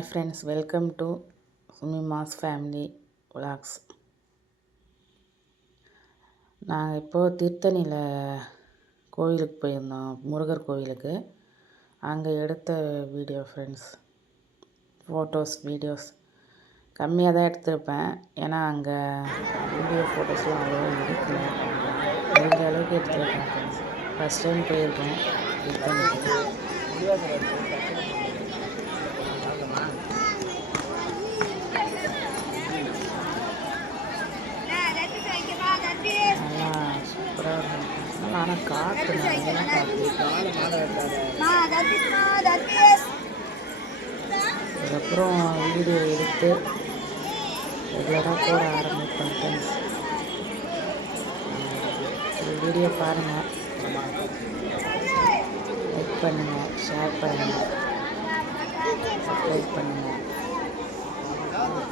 Hi friends, welcome to சுமிமாஸ் family vlogs. நாங்கள் இப்போது திருத்தணியில் கோவிலுக்கு போயிருந்தோம், முருகர் கோவிலுக்கு. அங்கே எடுத்த வீடியோ ஃப்ரெண்ட்ஸ், ஃபோட்டோஸ் வீடியோஸ் கம்மியாக தான் எடுத்திருப்பேன். ஏன்னா அங்கே வீடியோ ஃபோட்டோஸ்லாம் அவ்வளோ எடுக்கல, முடிஞ்ச அளவுக்கு எடுத்துருக்கேன் ஃப்ரெண்ட்ஸ். ஃபஸ்ட் டைம் போயிருக்கோம் திருத்தணிக்கு. ஆனால் காற்று நிறைய அதுக்கப்புறம் வீடியோ எடுத்து ரெகுலராக போட ஆரம்பிப்பேன் ஃப்ரெண்ட்ஸ். இந்த வீடியோ பாருங்கள், லைக் பண்ணுங்கள், ஷேர் பண்ணுங்கள், சப்ஸ்கிரைப் பண்ணுங்கள்.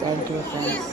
Thank you friends.